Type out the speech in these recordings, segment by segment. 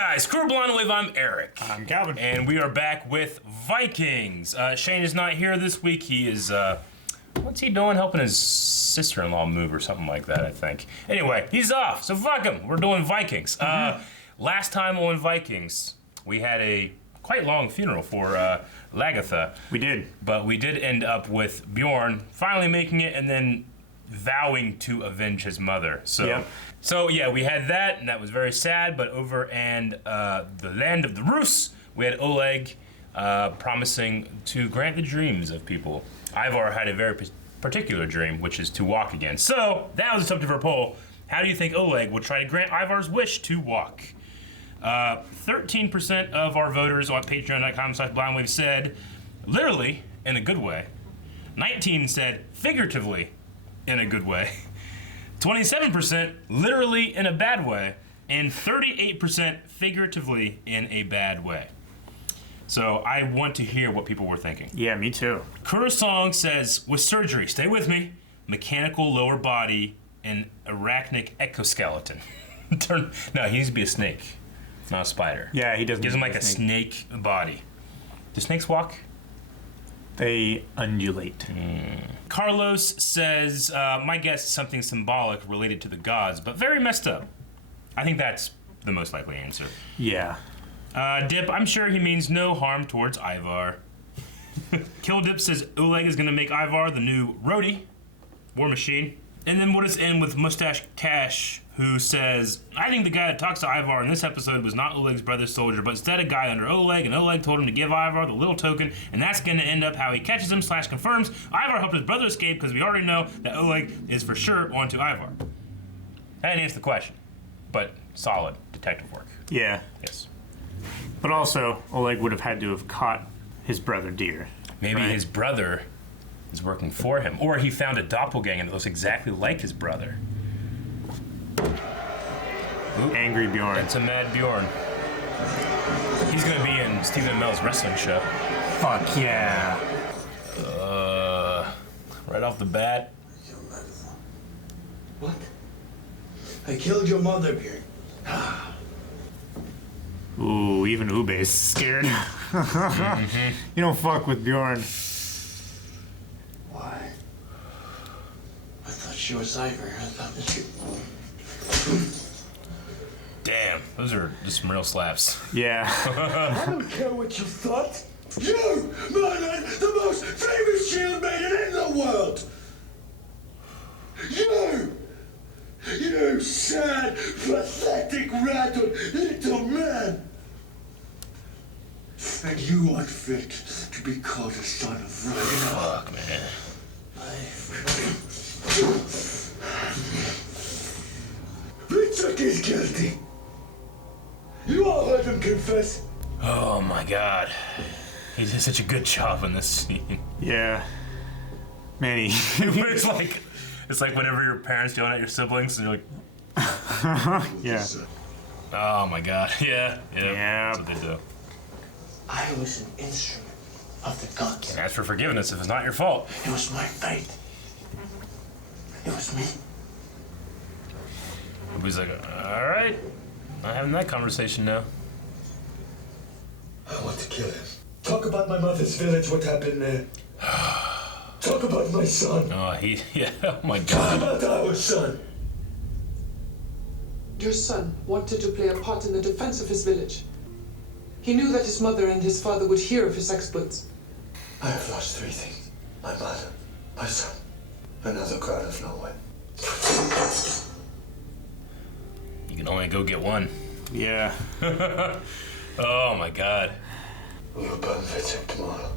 guys, Crew Blonde Wave, I'm Eric. I'm Calvin. And we are back with Vikings. Shane is not here this week. He is, what's he doing? Helping his sister-in-law move or something like that, I think. Anyway, he's off, so fuck him. We're doing Vikings. Last time on Vikings, we had a quite long funeral for Lagatha. We did. But we did end up with Bjorn finally making it and then vowing to avenge his mother. So, yep. So yeah, we had that, and that was very sad. But over in the land of the Rus, we had Oleg promising to grant the dreams of people. Ivar had a very particular dream, which is to walk again. So that was the subject of our poll. How do you think Oleg will try to grant Ivar's wish to walk? 13% of our voters on patreon.com/blindwave said literally in a good way. 19 said figuratively in a good way. 27% literally in a bad way, and 38% figuratively in a bad way. So I want to hear what people were thinking. Yeah, me too. Kurasong says, with surgery, stay with me, mechanical lower body and arachnic exoskeleton. No, he needs to be a snake, not a spider. Yeah, he doesn't. Gives him like a snake body. Do snakes walk? They undulate. Carlos says, my guess is something symbolic related to the gods, but very messed up. I think that's the most likely answer. Yeah. Dip, I'm sure he means no harm towards Ivar. Kill Dip says Oleg is going to make Ivar the new roadie, war machine. And then what is in with Mustache Cash, who says, I think the guy that talks to Ivar in this episode was not Oleg's brother soldier, but instead a guy under Oleg, and Oleg told him to give Ivar the little token, and that's going to end up how he catches him / confirms Ivar helped his brother escape because we already know that Oleg is for sure onto Ivar. I didn't answer the question, but solid detective work. Yeah. Yes. But also, Oleg would have had to have caught his brother deer. Maybe right? his brother is working for him, or he found a doppelganger that looks exactly like his brother. Ooh, Angry Bjorn. That's a mad Bjorn. He's gonna be in Stephen Amell's wrestling show. Fuck yeah. Right off the bat. What? I killed your mother, Bjorn. Ooh, even Ube's scared. You don't fuck with Bjorn. Why? I thought she was Ivar. I thought that she... Damn, those are just some real slaps. Yeah. I don't care what you thought. You murdered the most famous shield maiden in the world. You sad, pathetic, rattled little man. And you aren't fit to be called a son of Ragnar. Fuck, man. Vitek is guilty. You all heard him confess. Oh my god. He did such a good job in this scene. Yeah. Man, It's like whenever your parents yelling at your siblings and you're like, yeah. oh my god. Yeah. Yeah. That's what they do. I was an instrument of the gods. And ask for forgiveness if it's not your fault. It was my fate. It was me. He's like, alright. Not having that conversation now. I want to kill him. Talk about my mother's village, what happened there. Talk about my son. Oh, oh my Talk god. about our son. Your son wanted to play a part in the defense of his village. He knew that his mother and his father would hear of his exploits. I have lost 3 things. My mother, my son, another god of nowhere. You can only go get one. Yeah. Oh my god. We'll burn Vitek tomorrow.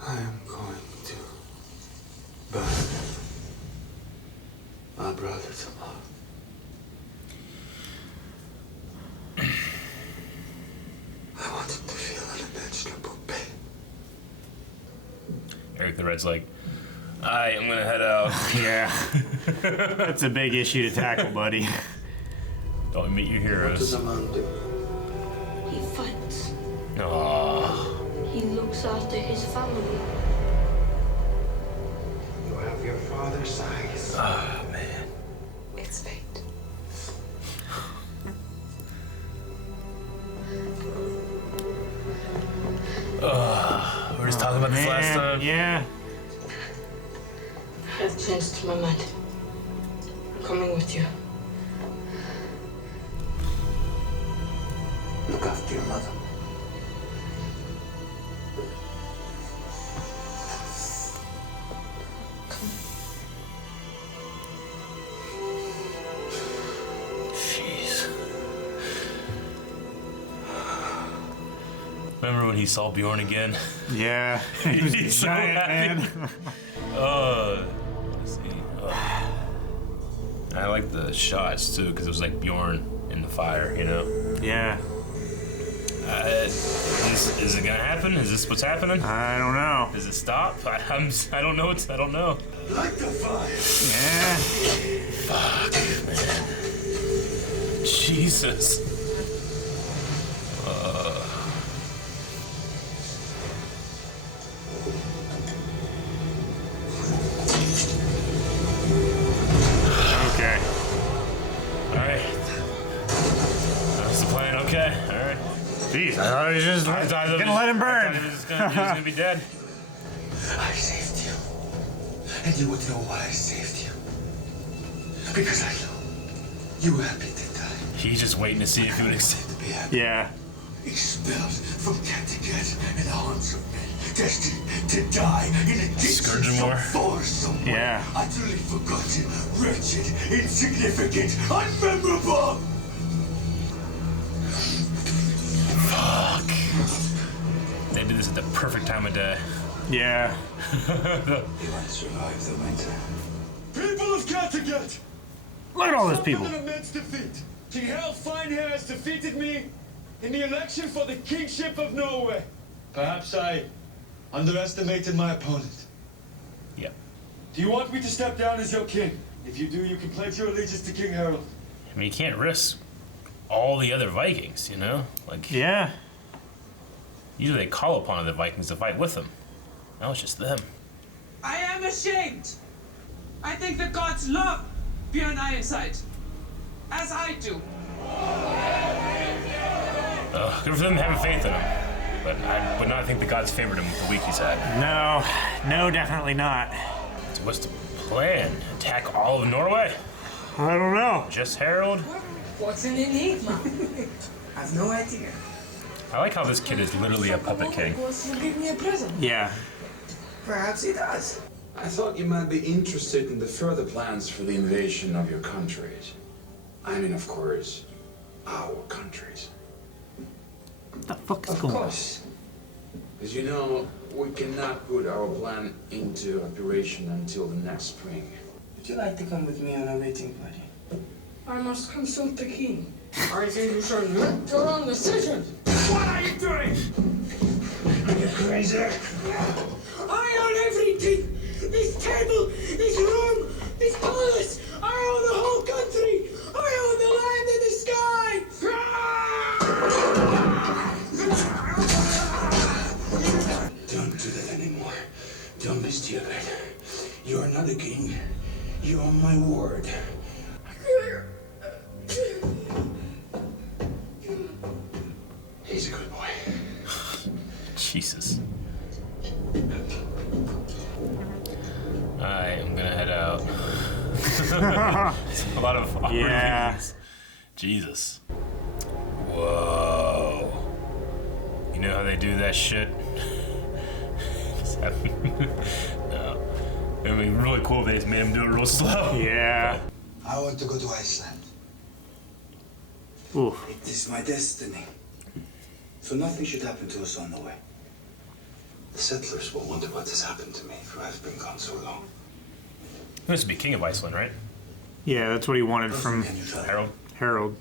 I am going to burn my brother tomorrow. I want him to feel unimaginable pain. Eric the Red's like, I'm gonna head out. Yeah. That's a big issue to tackle, buddy. Don't meet your What does heroes. a man do? He fights. Aww. He looks after his family. You have your father's eyes. Ah, man. It's fate. were just talking about this last time. Yeah. I've changed my mind. I'm coming with you. Look after your mother. Jeez. Remember when he saw Bjorn again? Yeah. He was He's so giant, happy. man. Let's see. I like the shots too, because it was like Bjorn in the fire, you know? Yeah. Is it gonna happen? Is this what's happening? I don't know. Does it stop? I don't know. I don't know. Light the fire. Yeah. Fuck, man. Jesus. Okay. All right. That's the plan. Okay. All right. Jeez, I thought he was just gonna let him I burn. thought he was gonna be dead. I saved you. And you would know why I saved you. Because I know you were happy to die. He's just waiting to see if he would accept. To be happy. Yeah. Expelled from cat to cat in the haunts of men. Destined to die in a ditch Scourgemore. far somewhere. Yeah. Utterly forgotten, wretched, insignificant, unmemorable. Fuck. They do this at the perfect time of day. Yeah. They want to survive the winter. People of Kattegat! Look at all those people. An immense defeat. King Harald Finehair has defeated me in the election for the kingship of Norway. Perhaps I underestimated my opponent. Yep. Do you want me to step down as your king? If you do, you can pledge your allegiance to King Harald. I mean, you can't risk all the other Vikings, you know? Like, Yeah. usually they call upon the Vikings to fight with them. Now it's just them. I am ashamed. I think the gods love Bjorn Ironside, as I do. Good for them having faith in him. But I would not think the gods favored him with the week he's had. No. No, definitely not. So what's the plan? Attack all of Norway? I don't know. Just Harold? What's an enigma? I've no idea. I like how this kid is literally a puppet king. Wants to give me a present. Yeah. Perhaps he does. I thought you might be interested in the further plans for the invasion of your countries. I mean, of course, our countries. What the fuck is Of going on? course. As you know, we cannot put our plan into operation until the next spring. Would you like to come with me on a waiting party? I must consult the king. I think you should make your own decision. What are you doing? Are you crazy? I own everything. This table, this room, this palace. I own the whole country. I own the land and the sky. Don't do that anymore. Don't be stupid. You are not a king. You are my ward. He's a good boy. Jesus. I am gonna head out. A lot of awkward Yeah. things. Jesus. Whoa. You know how they do that shit? No. It would be really cool if they just made him do it real slow. Yeah. I want to go to Iceland. Ooh. It is my destiny. So nothing should happen to us on the way. The settlers will wonder what has happened to me, for I've been gone so long. He wants to be king of Iceland, right? Yeah, that's what he wanted from Can you tell? Harold? Harold.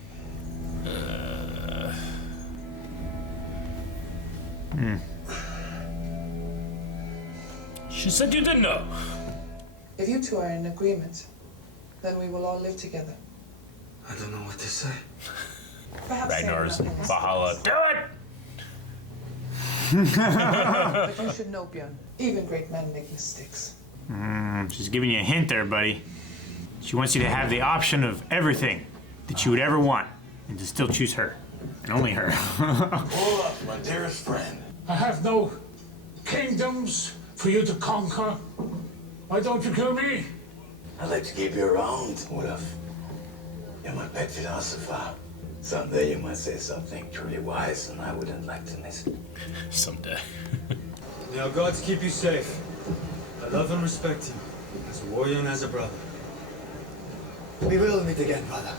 She said you didn't know. If you two are in agreement, then we will all live together. I don't know what to say. Perhaps saying Ragnar's nothing is Valhalla. best. Do it! But you should know, Bjorn, even great men make mistakes. She's giving you a hint there, buddy. She wants you to have the option of everything that you would ever want and to still choose her. And only her. Hold up, my dearest friend. I have no kingdoms for you to conquer. Why don't you kill me? I'd like to keep you around, Olaf. You're my pet philosopher. Someday you might say something truly wise, and I wouldn't like to miss it. Someday. May our gods keep you safe. I love and respect you as a warrior and as a brother. We will meet again, brother.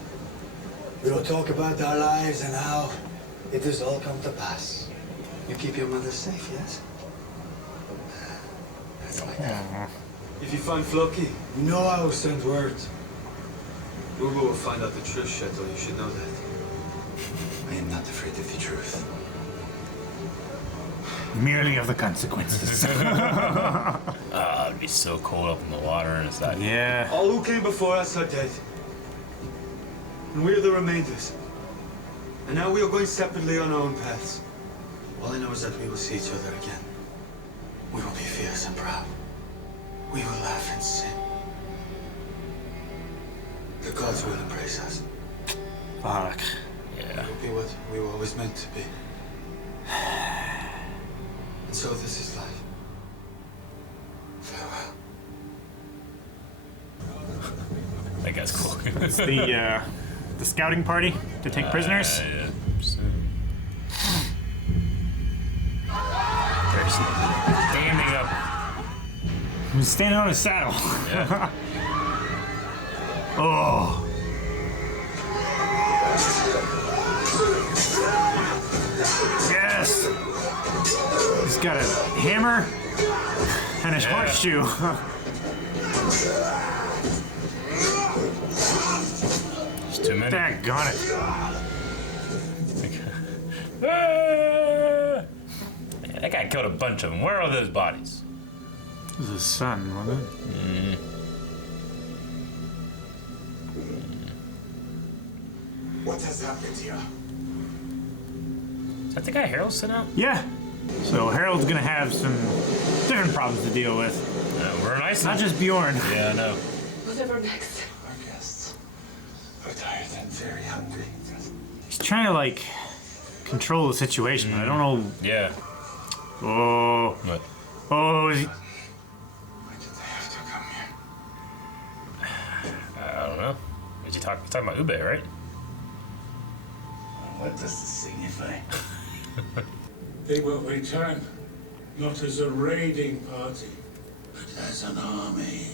We will talk about our lives and how it has all come to pass. You keep your mother safe, yes? That's my dad. If you find Floki, You know I will send word. Ugo will find out the truth, Sheto. You should know that. I am not afraid of the truth. Merely of the consequences. It'd be so cold up in the water and it's like, Yeah. All who came before us are dead. And we are the remainders. And now we are going separately on our own paths. All I know is that we will see each other again. We will be fierce and proud. We will laugh and sing. The gods will embrace us. Fuck. yeah. We'll be what we were always meant to be. And so this is life. Farewell. That guy's cool. It's the scouting party to take prisoners. Yeah. Standing up. He's standing on his saddle. Yeah. Oh. Yes. He's got a hammer and a horseshoe. There's too many. Daggone it. Ah! Man, that guy killed a bunch of them. Where are those bodies? This is his son, wasn't it? What has happened here? Is that the guy Harold sent out? Yeah. So Harold's gonna have some different problems to deal with. We're in It's not Iceland. just Bjorn. Yeah, I know. Whatever next. Our guests are tired and very hungry. He's trying to like control the situation. I don't know. Yeah. Oh. What? Oh. Why did they have to come here? I don't know. He's talking about Ube, right? What does this signify? They will return, not as a raiding party, but as an army.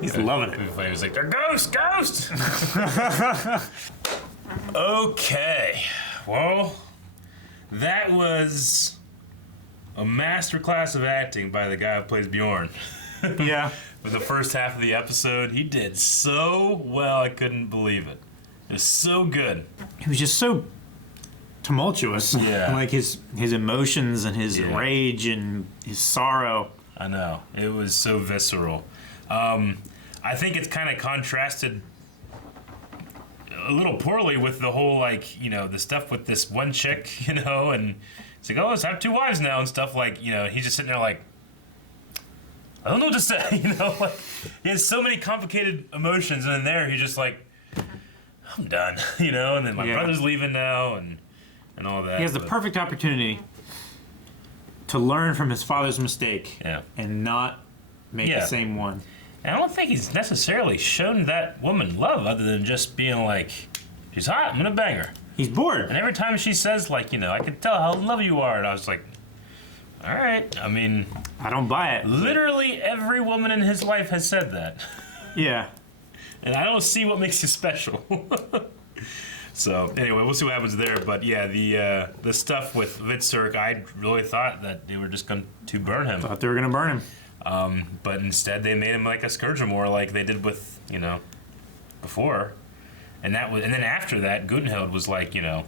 He's loving it. He was like, they're ghosts! Okay. Well, that was a masterclass of acting by the guy who plays Bjorn. Yeah. For the first half of the episode, he did so well, I couldn't believe it. It was so good. He was just so tumultuous. Yeah. Like his emotions and his Yeah. rage and his sorrow. I know. It was so visceral. I think it's kind of contrasted a little poorly with the whole, like, you know, the stuff with this one chick, you know, and it's like, oh, let's have two wives now and stuff. Like, you know, he's just sitting there like, I don't know what to say, you know? Like, he has so many complicated emotions, and then there he's just like, I'm done, you know? And then my Yeah. brother's leaving now and all that. He has the but- perfect opportunity to learn from his father's mistake Yeah. and not make Yeah. the same one. And I don't think he's necessarily shown that woman love other than just being like, she's hot, I'm gonna bang her. He's bored. And every time she says, like, you know, I can tell how in love you are, and I was like, all right. I mean, I don't buy it. literally every woman in his life has said that. Yeah. And I don't see what makes you special. So, anyway, we'll see what happens there. But yeah, the stuff with Vitserk, I really thought that they were just going to burn him. Thought they were gonna burn him. But instead they made him like a Scourgemore, like they did with, you know, before. And then after that, Gutenhild was like, you know,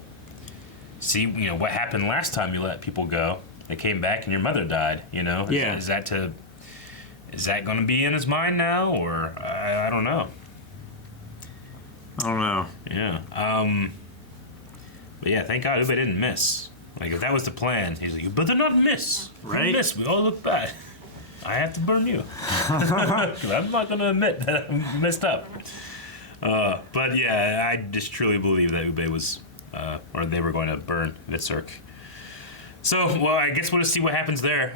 see, you know, what happened last time you let people go? They came back and your mother died, you know? Yeah. Is that going to be in his mind now, or I don't know. I don't know. Yeah. But yeah, thank God Ube didn't miss. Like, if that was the plan, he's like, you better not miss. If you Right? miss, we all look bad. I have to burn you. 'Cause I'm not going to admit that I messed up. But yeah, I just truly believe that Ube was, or they were going to burn Vitserk. So, well, I guess we'll just see what happens there.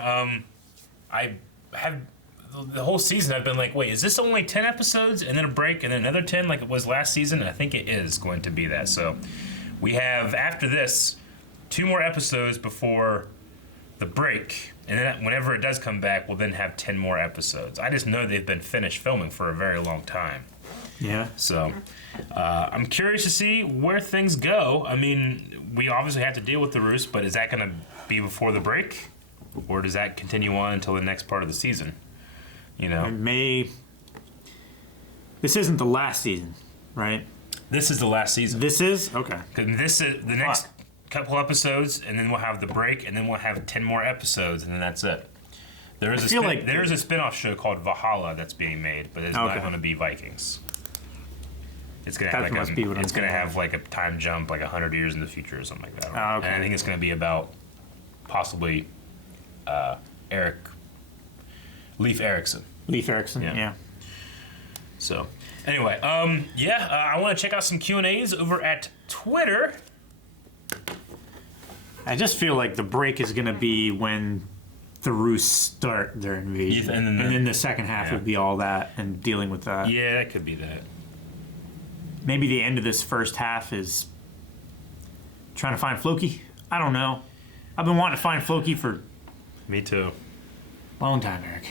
I have the whole season. I've been like, wait, is this only 10 episodes and then a break and then another 10 like it was last season? And I think it is going to be that. So, we have after this 2 more episodes before the break, and then whenever it does come back, we'll then have 10 more episodes. I just know they've been finished filming for a very long time. Yeah. So, I'm curious to see where things go. I mean, we obviously have to deal with the Roost, but is that going to be before the break? Or does that continue on until the next part of the season? You know? This isn't the last season, right? This is the last season. This is? Okay. 'Cause this is the next couple episodes, and then we'll have the break, and then we'll have 10 more episodes, and then that's it. There is a spin-off show called Valhalla that's being made, but it's not going to be Vikings. It's gonna have like a time jump, like 100 years in the future or something like that. Okay. And I think it's gonna be about possibly Leif Erikson. Leif Erikson. Yeah. So anyway, I want to check out some Q&As over at Twitter. I just feel like the break is gonna be when the Roosts start their invasion, and then the second half would be all that and dealing with that. Yeah, that could be that. Maybe the end of this first half is trying to find Floki. I don't know. I've been wanting to find Floki for... Me too. Long time, Eric.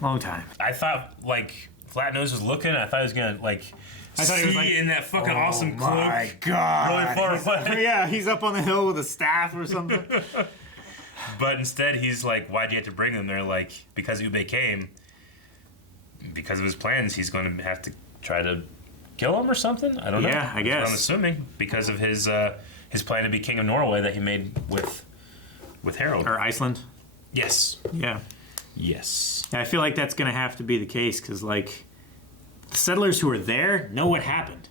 Long time. I thought, like, Flatnose was looking. I thought he was going to, like, he was like, in that fucking awesome cloak. Oh, my God. Really far away. Yeah, he's up on the hill with a staff or something. But instead, he's like, why'd you have to bring them? They're like, because Ube came, because of his plans, he's going to have to try to kill him or something? I don't know. Yeah, I guess. I'm assuming because of his plan to be king of Norway that he made with Harold. Or Iceland. Yes. Yeah. Yes. I feel like that's going to have to be the case because, like, the settlers who are there know what happened.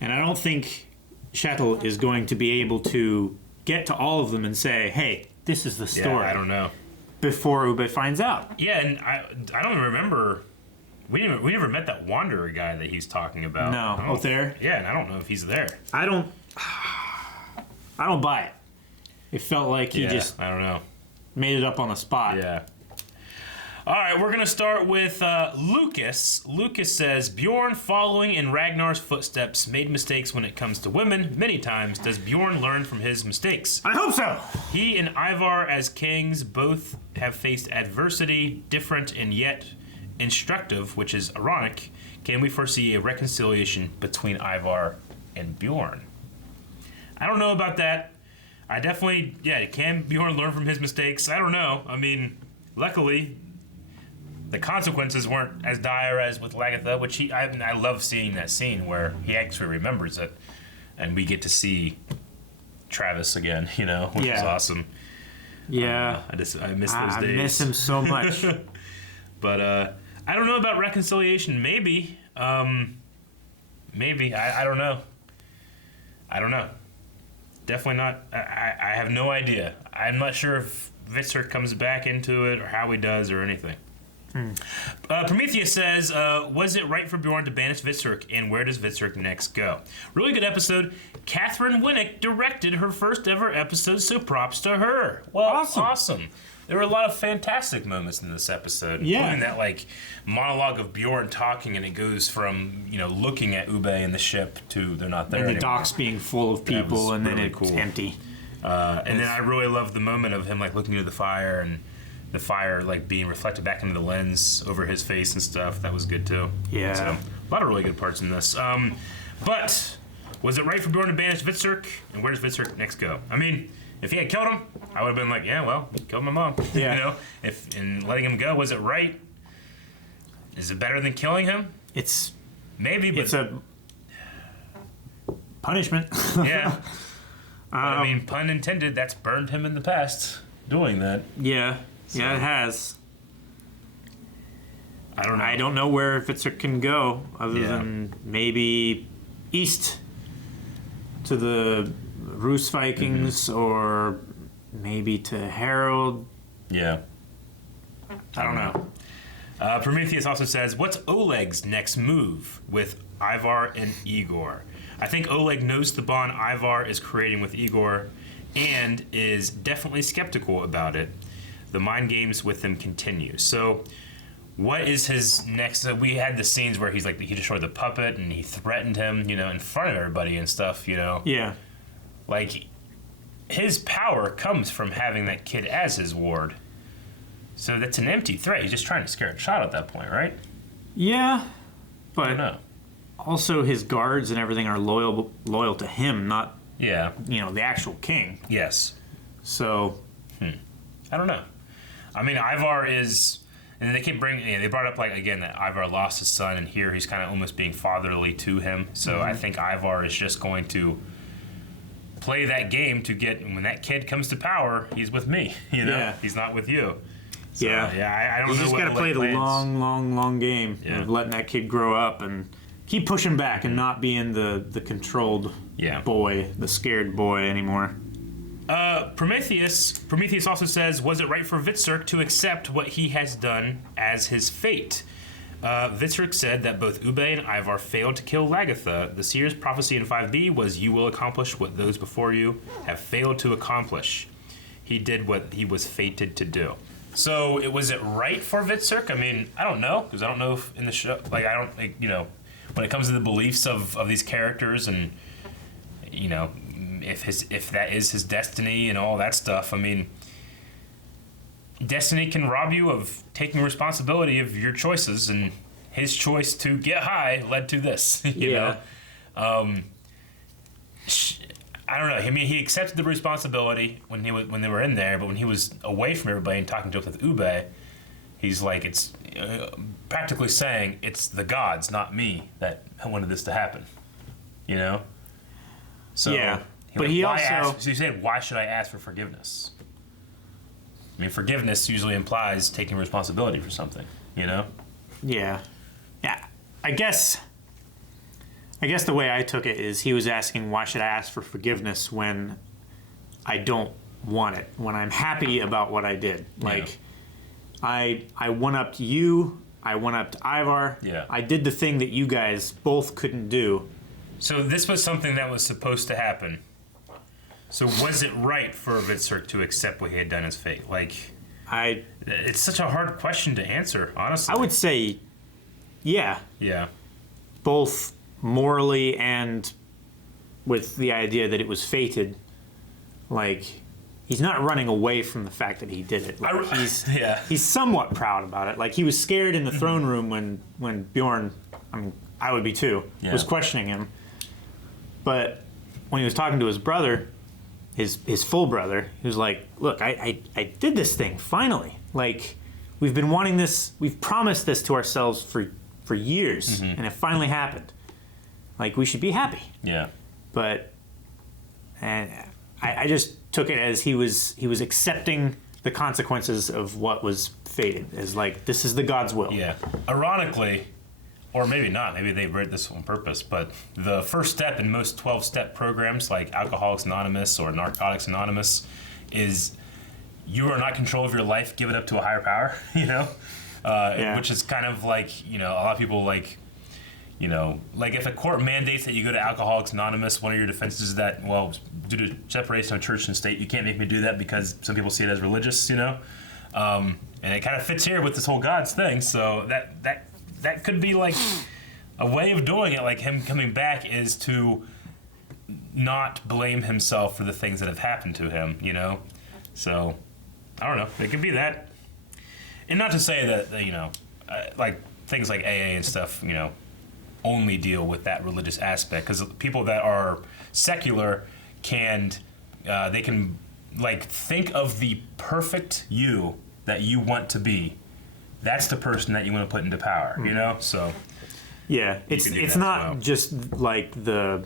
And I don't think Chattel is going to be able to get to all of them and say, hey, this is the story. Yeah, I don't know. Before Ube finds out. Yeah, and I don't remember... We never met that Wanderer guy that he's talking about. No, Othere? Yeah, and I don't know if he's there. I don't buy it. It felt like he just I don't know. Made it up on the spot. Yeah. All right, we're going to start with Lucas. Lucas says, Bjorn, following in Ragnar's footsteps, made mistakes when it comes to women. Many times, does Bjorn learn from his mistakes? I hope so. He and Ivar as kings both have faced adversity, different and yet instructive, which is ironic. Can we foresee a reconciliation between Ivar and Bjorn? I don't know about that. I definitely, can Bjorn learn from his mistakes? I don't know. I mean, luckily, the consequences weren't as dire as with Lagertha, which I love seeing that scene where he actually remembers it, and we get to see Travis again, which is awesome. Yeah. I miss those days. I miss him so much. But, I don't know about reconciliation. Maybe. Maybe. I don't know. I don't know. Definitely not. I have no idea. I'm not sure if Vitzer comes back into it or how he does or anything. Prometheus says, was it right for Bjorn to banish Vitzer, and where does Vitzer next go? Really good episode. Catherine Winnick directed her first ever episode, so props to her. Well, awesome. There were a lot of fantastic moments in this episode. Yeah. Including that, monologue of Bjorn talking, and it goes from, looking at Ube and the ship to they're not there and the anymore. docks being full of people, and then it's empty. And then I really loved the moment of him, looking into the fire, and the fire, being reflected back into the lens over his face and stuff. That was good, too. Yeah. So, a lot of really good parts in this. But, was it right for Bjorn to banish Vitzer? And where does Vitzer next go? I mean... If he had killed him, I would have been like, he killed my mom. Yeah. And letting him go, was it right? Is it better than killing him? It's maybe, but it's a punishment. Yeah. But, I mean, pun intended. That's burned him in the past doing that. Yeah. So, yeah, it has. I don't know. I don't know where Vitzer can go other than maybe east to the Roos Vikings or maybe to Harold. Yeah. I don't know. Prometheus also says, what's Oleg's next move with Ivar and Igor? I think Oleg knows the bond Ivar is creating with Igor. and is definitely skeptical about it. The mind games with him continue. So, what is his next? We had the scenes where he's like, he destroyed the puppet and he threatened him, in front of everybody and stuff, Yeah. Like, his power comes from having that kid as his ward. So that's an empty threat. He's just trying to scare a child at that point, right? Yeah, I but don't know. also his guards and everything are loyal to him, not Yeah. the actual king. Yes. So I don't know. I mean, Ivar is, and they keep bringing. They brought up again that Ivar lost his son, and here he's kind of almost being fatherly to him. So I think Ivar is just going to play that game to get, when that kid comes to power, he's with me. Yeah. He's not with you. So, yeah, I don't know. you just got to play the long game of letting that kid grow up and keep pushing back and not being the controlled boy, the scared boy anymore. Prometheus also says, was it right for Vitserk to accept what he has done as his fate? Vitserk said that both Ube and Ivar failed to kill Lagatha. The seer's prophecy in 5b was, you will accomplish what those before you have failed to accomplish. He did what he was fated to do. So, was it right for Vitserk? I mean, I don't know, because I don't know if in the show, I don't, when it comes to the beliefs of these characters and, if that is his destiny and all that stuff, I mean, destiny can rob you of taking responsibility of your choices, and his choice to get high led to this, you know? I don't know. I mean, he accepted the responsibility when they were in there, but when he was away from everybody and talking to with Ube, he's like, it's practically saying it's the gods, not me, that wanted this to happen. So Yeah, but he also. So you said, why should I ask for forgiveness? I mean, forgiveness usually implies taking responsibility for something. Yeah. I guess the way I took it is he was asking, why should I ask for forgiveness when I don't want it, when I'm happy about what I did? Like, I one-upped you, I one-upped Ivar. Yeah. I did the thing that you guys both couldn't do. So this was something that was supposed to happen. So was it right for Vitserk to accept what he had done as fate? It's such a hard question to answer, honestly. I would say, yeah. Yeah. Both morally and with the idea that it was fated. He's not running away from the fact that he did it. He's somewhat proud about it. He was scared in the throne room when Bjorn, I would be too, was questioning him. But when he was talking to his brother, his full brother, he was like, look, I did this thing, finally. We've been wanting this, we've promised this to ourselves for years, and it finally happened. We should be happy. Yeah. But I just took it as he was accepting the consequences of what was fated, as this is the God's will. Yeah. Ironically, or maybe not, maybe they read this on purpose, but the first step in most 12-step programs like Alcoholics Anonymous or Narcotics Anonymous is you are not in control of your life, give it up to a higher power, which is kind of a lot of people if a court mandates that you go to Alcoholics Anonymous, one of your defenses is that, well, due to separation of church and state, you can't make me do that because some people see it as religious, and it kind of fits here with this whole God's thing, so that could be a way of doing it, him coming back is to not blame himself for the things that have happened to him, So, I don't know. It could be that. And not to say that, things like AA and stuff, only deal with that religious aspect. Because people that are secular they can think of the perfect you that you want to be. That's the person that you want to put into power, So yeah, it's not just the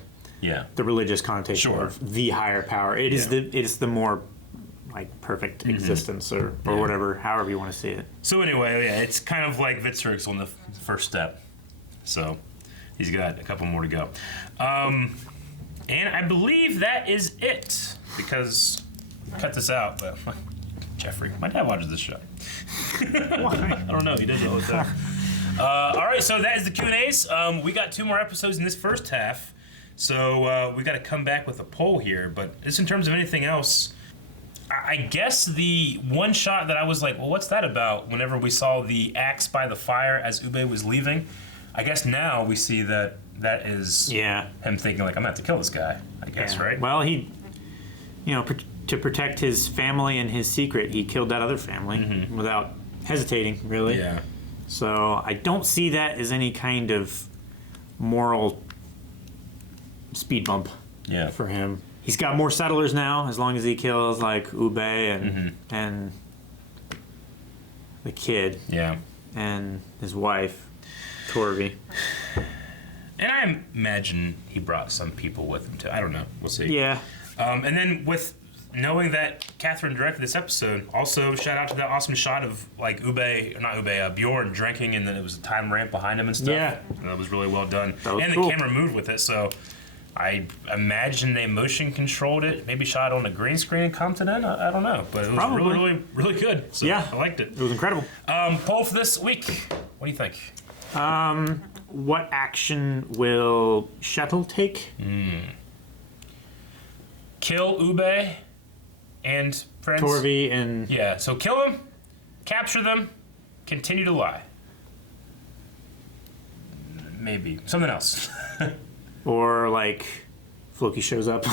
religious connotation of the higher power. It is the more perfect existence or whatever, however you want to see it. So anyway, it's kind of like Vitserk's on the first step. So he's got a couple more to go. And I believe that is it, because cut this out, but Jeffrey, my dad watches this show. Why? I don't know. He does it all the time. All right, so that is the Q&As. We got 2 more episodes in this first half. So we got to come back with a poll here. But just in terms of anything else, I guess the one shot that I was like, well, what's that about? Whenever we saw the axe by the fire as Ube was leaving, I guess now we see that is him thinking like, I'm gonna have to kill this guy. I guess, right? Well, he, to protect his family and his secret, he killed that other family without hesitating, really. Yeah. So I don't see that as any kind of moral speed bump for him. He's got more settlers now, as long as he kills like Ube and the kid and his wife, Torvi. And I imagine he brought some people with him too. I don't know. We'll see. Yeah. And then with knowing that Catherine directed this episode, also shout out to that awesome shot of like Bjorn drinking, and then it was a time ramp behind him and stuff. Yeah. That was really well done. And the camera moved with it, so I imagine they motion controlled it, maybe shot on a green screen in Compton. I don't know, but it was really, really good. So I liked it. It was incredible. Poll for this week. What do you think? What action will Shuttle take? Kill Ube and friends. Torvi and... Yeah, so kill them, capture them, continue to lie. Maybe. Something else. Or, like, Floki shows up.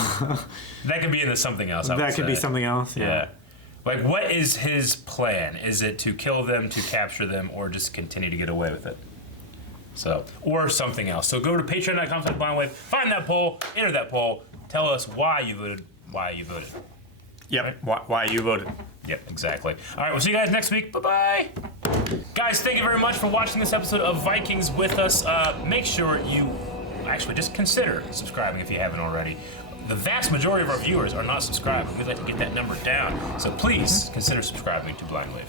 That could be into something else, That could be something else, yeah. Like, what is his plan? Is it to kill them, to capture them, or just continue to get away with it? So, or something else. So go to patreon.com/blindwave, find that poll, enter that poll, tell us why you voted. Yep, right? Why you voted. Yep, exactly. All right, we'll see you guys next week. Bye-bye. Guys, thank you very much for watching this episode of Vikings with us. Make sure you actually just consider subscribing if you haven't already. The vast majority of our viewers are not subscribed. We'd like to get that number down. So please consider subscribing to Blindwave.